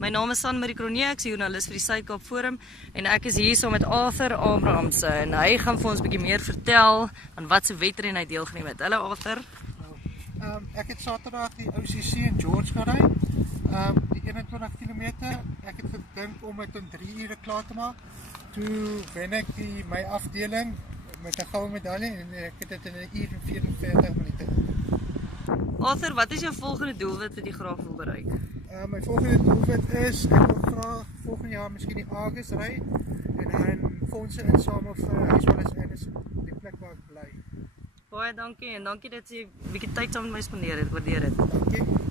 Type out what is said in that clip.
My naam is Sanmarie Cronje, ek is joernalis vir die Suid-Kaap Forum en ek is hier saam met Arthur Abrahamse en hy gaan vir ons 'n bietjie meer vertel van wat se wedren hy deelgeneem het. Hallo Arthur. Ek het Saterdag die OCC in George gery, die 21 km. Ek het gedink om dit in 3 ure klaar te maak. Toe wen ek my afdeling met 'n goue medalje en ek het dit in 1 uur en 44 minute. Arthur, wat is jou volgende doelwit wat jy graag wil bereik? My volgende doelwit is, ek wil graag volgende jaar miskien die Argus ry en dan fondse insamel vir Huiswelles Anderson, die plek waar ek bly. Baie dankie en dankie dat jy 'n bietjie tyd saam met my spandeer het. Waardeer dit. Dankie.